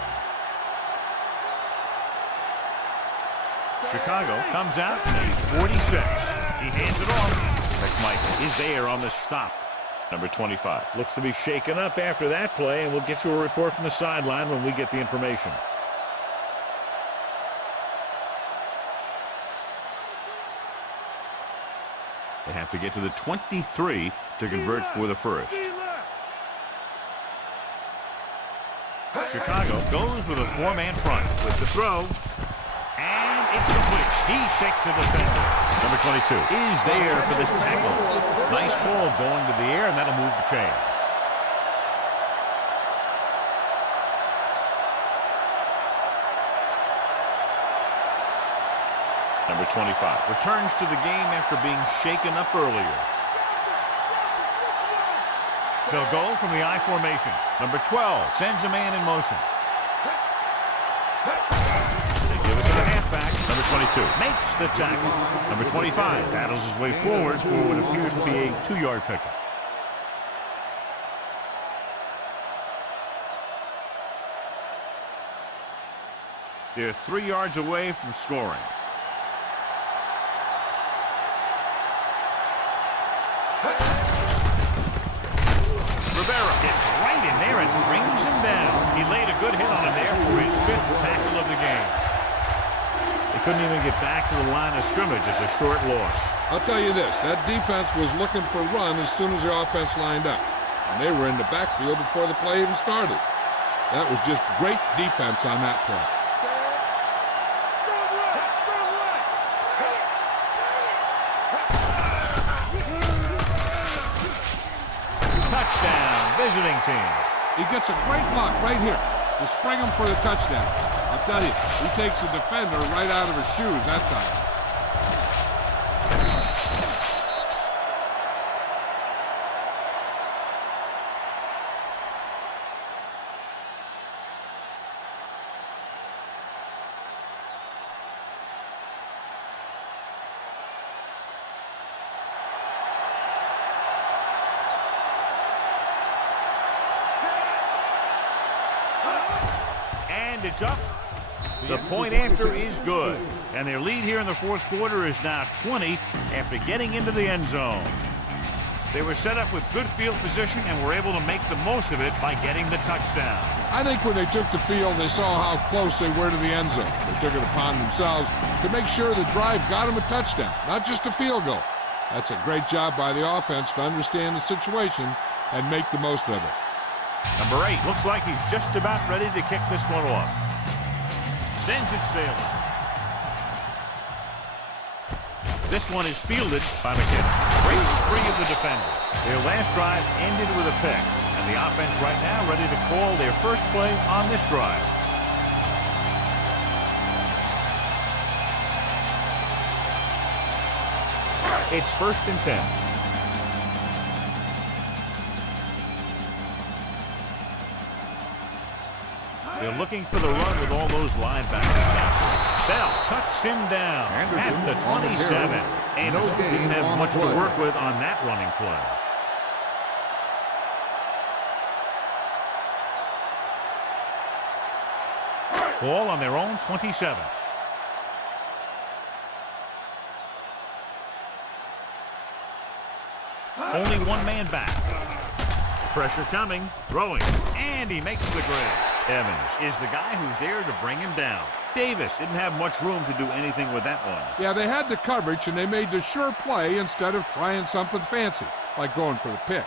Chicago comes out at 46. He hands it off. McMichael is there on the stop. Number 25 looks to be shaken up after that play, and we'll get you a report from the sideline when we get the information. They have to get to the 23 to convert for the first. Chicago goes with a 4-man front with the throw, and it's complete. He shakes the defender. Number 22 is there for this tackle. Nice call going to the air, and that'll move the chain. number 25. Returns to the game after being shaken up earlier. They'll go from the I formation. Number 12 sends a man in motion. They give it to the halfback. Number 22 makes the tackle. Number 25 battles his way forward for what appears to be a 2-yard pickup. They're 3 yards away from scoring. Rivera gets right in there and brings him down. He laid a good hit on him there for his 5th tackle of the game. They couldn't even get back to the line of scrimmage. It's a short loss. I'll tell you this, that defense was looking for a run as soon as the offense lined up. And they were in the backfield before the play even started. That was just great defense on that play. Touchdown, visiting team. He gets a great block right here to spring him for the touchdown. I'll tell you, he takes the defender right out of his shoes that time. And it's up. The point after is good. And their lead here in the 4th quarter is now 20 after getting into the end zone. They were set up with good field position and were able to make the most of it by getting the touchdown. I think when they took the field, they saw how close they were to the end zone. They took it upon themselves to make sure the drive got them a touchdown, not just a field goal. That's a great job by the offense to understand the situation and make the most of it. Number 8 looks like he's just about ready to kick this one off. Sends it sailing. This one is fielded by McKinnon. Breaks free of the defender. Their last drive ended with a pick. And the offense right now ready to call their first play on this drive. It's 1st and 10. They're looking for the run with all those linebackers out there. Bell cuts him down at the 27. Anderson didn't have much to work with on that running play. Ball on their own 27. Only one man back. Pressure coming, throwing, and he makes the grab. Evans is the guy who's there to bring him down. Davis didn't have much room to do anything with that one. Yeah, they had the coverage, and they made the sure play instead of trying something fancy, like going for the pick.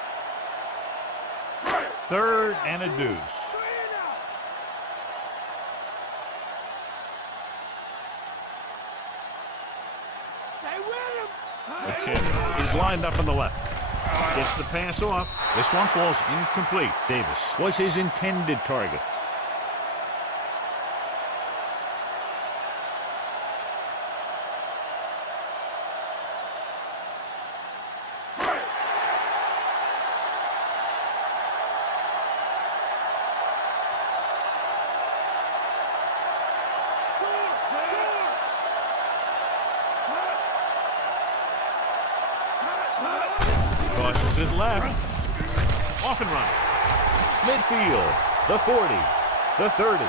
3rd and a deuce. McKinnon is lined up on the left. Gets the pass off. This one falls incomplete. Davis was his intended target. Crosses his left. Off and run. Midfield. The 40. The 30.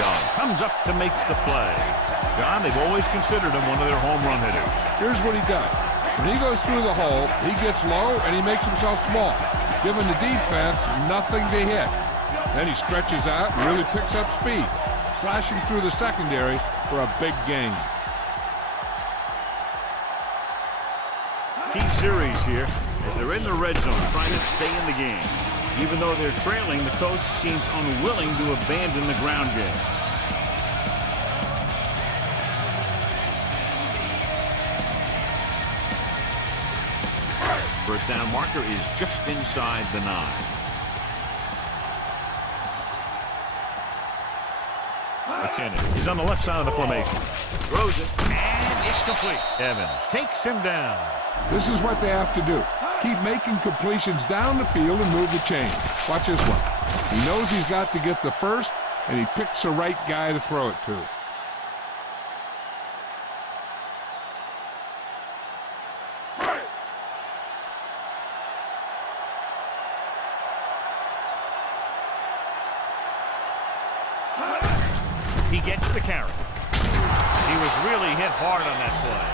Young comes up to make the play. John, they've always considered him one of their home run hitters. Here's what he does. When he goes through the hole, he gets low and he makes himself small, giving the defense nothing to hit. Then he stretches out and really picks up speed, slashing through the secondary for a big gain. Key series here as they're in the red zone trying to stay in the game. Even though they're trailing, the coach seems unwilling to abandon the ground game. First down marker is just inside the 9. McKinnon is on the left side of the formation. Throws it, and it's complete. Evans takes him down. This is what they have to do. Keep making completions down the field and move the chain. Watch this one. He knows he's got to get the first, and he picks the right guy to throw it to. He gets the carry. He was really hit hard on that play.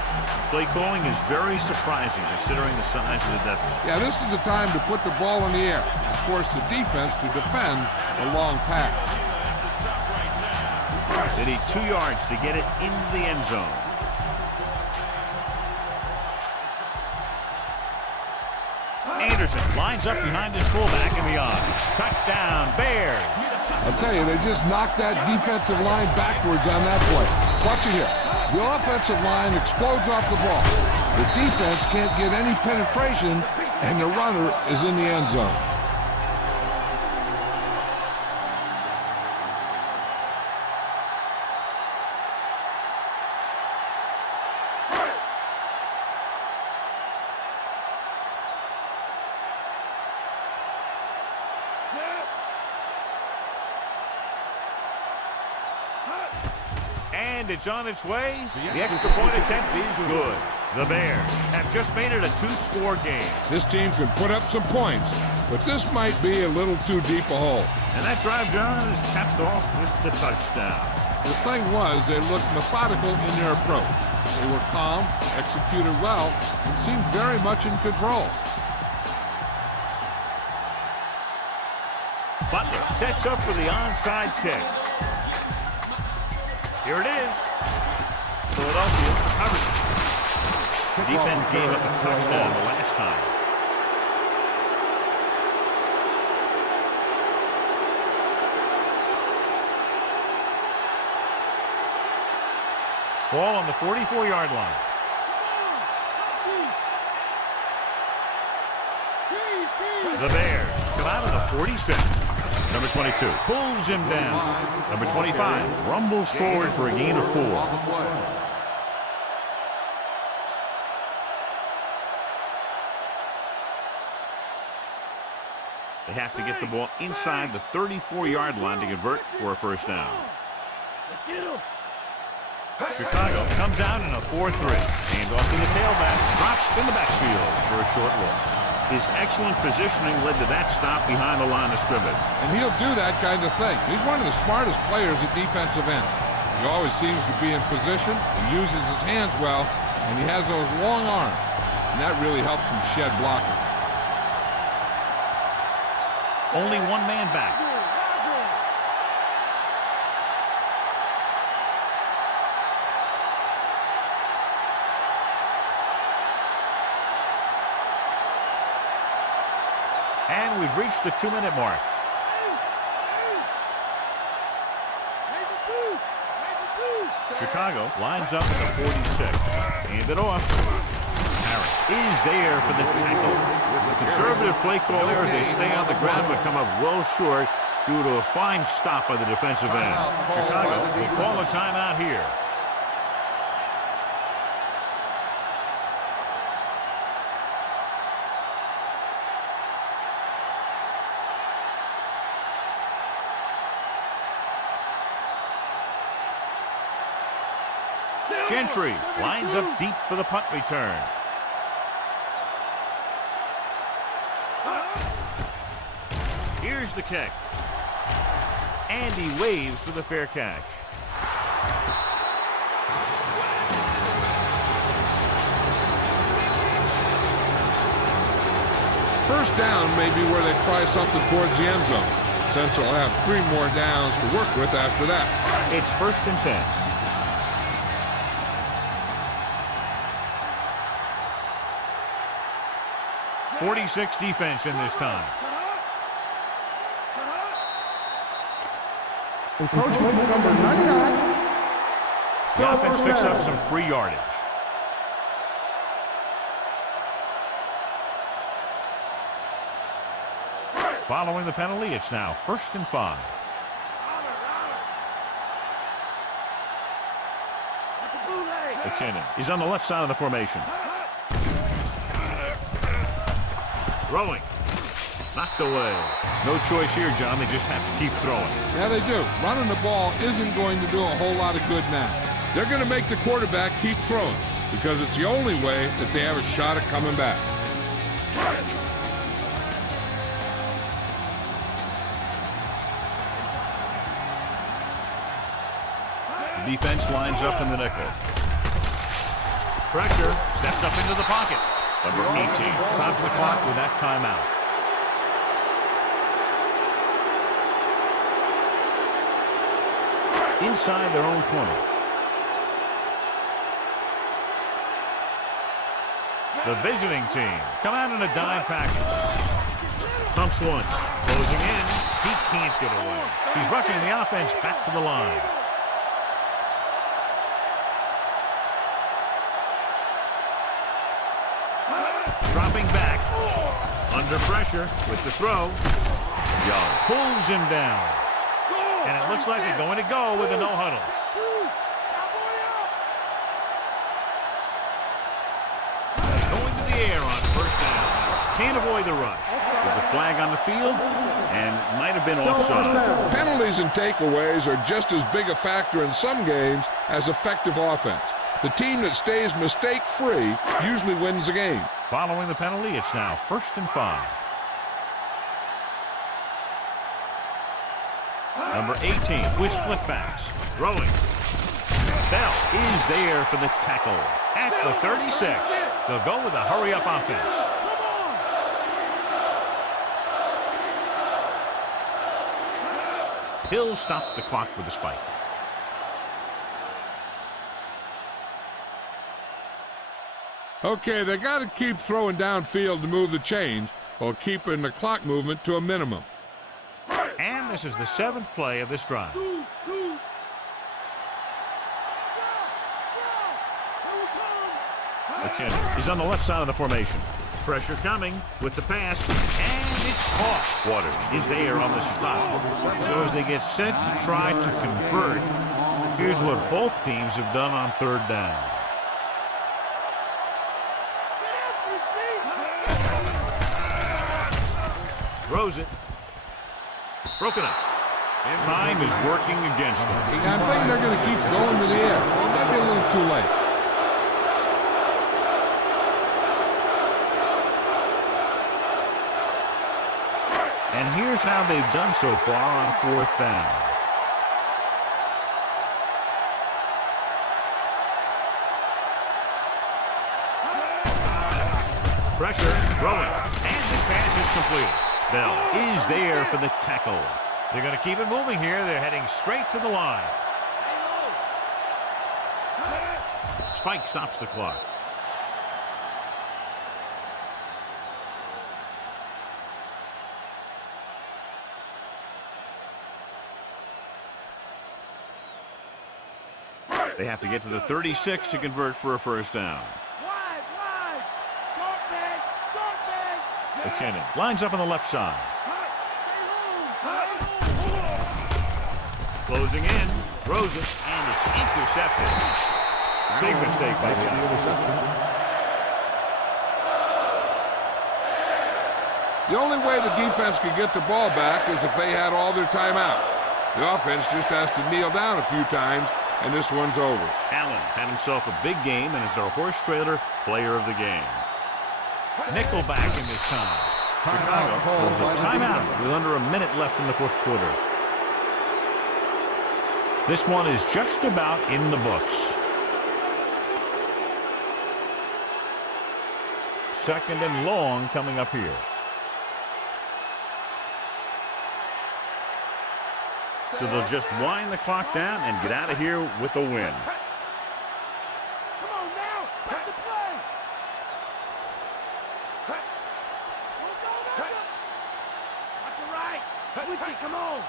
Play calling is very surprising considering the size of the deficit. Yeah, this is the time to put the ball in the air and force the defense to defend the long pass. They need 2 yards to get it into the end zone. Anderson lines up behind his fullback in the eye. Touchdown, Bears. I'll tell you, they just knocked that defensive line backwards on that play. Watch it here. The offensive line explodes off the ball. The defense can't get any penetration, and the runner is in the end zone. And it's on its way. The extra point attempt is good. The Bears have just made it a 2-score game. This team can put up some points, but this might be a little too deep a hole. And that drive, John, is capped off with the touchdown. The thing was, they looked methodical in their approach. They were calm, executed well, and seemed very much in control. Butler sets up for the onside kick. Here it is. Philadelphia covers it. The defense gave up a touchdown the last time. Ball on the 44-yard line. The Bears come out of the 46. Number 22 pulls him down. Number 25 rumbles forward for a gain of 4. They have to get the ball inside the 34-yard line to convert for a first down. Chicago comes out in a 4-3. Hand off to the tailback. Dropped in the backfield for a short loss. His excellent positioning led to that stop behind the line of scrimmage. And he'll do that kind of thing. He's one of the smartest players at defensive end. He always seems to be in position, he uses his hands well, and he has those long arms. And that really helps him shed blockers. Only one man back. And we've reached the 2-minute mark. Chicago lines up at the 46. Hand it off. Harris is there for the tackle. The conservative play call there as they stay on the ground but come up well short due to a fine stop by the defensive end. Chicago will call a timeout here. Gentry lines up deep for the punt return. Here's the kick. And he waves for the fair catch. First down may be where they try something towards the end zone, since they'll have 3 more downs to work with after that. It's 1st and 10. 46 defense in this time. Encroachment number 99. The offense picks up some free yardage. Following the penalty, it's now 1st and 5. McKinnon. He's on the left side of the formation. Throwing. Knocked away. No choice here, John. They just have to keep throwing. Yeah, they do. Running the ball isn't going to do a whole lot of good now. They're going to make the quarterback keep throwing because it's the only way that they have a shot at coming back. The defense lines up in the nickel. Pressure. Steps up into the pocket. Number 18 stops the clock with that timeout. Inside their own 20. The visiting team come out in a dime package. Pumps once. Closing in. He can't get away. He's rushing the offense back to the line. Dropping back. Under pressure with the throw. Young pulls him down. And it looks like they're going to go with a no huddle. Going to the air on first down. Can't avoid the rush. There's a flag on the field and might have been offside. Penalties and takeaways are just as big a factor in some games as effective offense. The team that stays mistake-free usually wins the game. Following the penalty, it's now 1st and 5. Number 18 with split backs. Throwing. Bell is there for the tackle. At the 36. They'll go with a hurry-up offense. Hill stopped the clock with a spike. Okay, they got to keep throwing downfield to move the chains while keeping the clock movement to a minimum. And this is the 7th play of this drive. McKinnon. He's on the left side of the formation. Pressure coming with the pass, and it's caught. Waters is there on the stop. So as they get set to try to convert, here's what both teams have done on 3rd down. Throws it. Broken up. Time is working against them. I think they're going to keep going to the air. Maybe a little too late. And here's how they've done so far on 4th down. Pressure, throwing, and this pass is completed. Bell is there for the tackle. They're going to keep it moving here. They're heading straight to the line. Spike stops the clock. They have to get to the 36 to convert for a 1st down. McKinnon lines up on the left side. Closing in, throws it, and it's intercepted. Big mistake by John. The only way the defense could get the ball back is if they had all their timeouts. The offense just has to kneel down a few times, and this one's over. Allen had himself a big game and is our horse trailer player of the game. Nickelback in this time. Chicago calls a timeout with under a minute left in the 4th quarter. This one is just about in the books. 2nd and long coming up here. So they'll just wind the clock down and get out of here with a win. Come on now. That's the play. Watch the right. Switch it. Come on.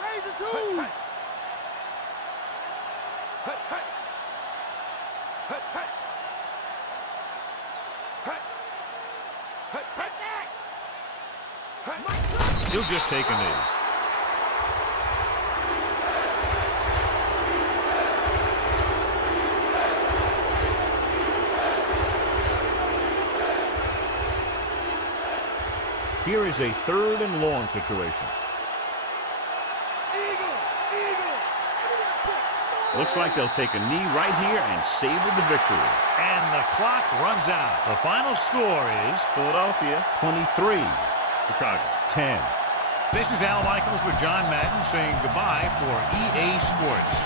Raise the 2. He'll just take a knee. Here is a 3rd and long situation. Looks like they'll take a knee right here and savor the victory. And the clock runs out. The final score is Philadelphia 23, Chicago 10. This is Al Michaels with John Madden saying goodbye for EA Sports.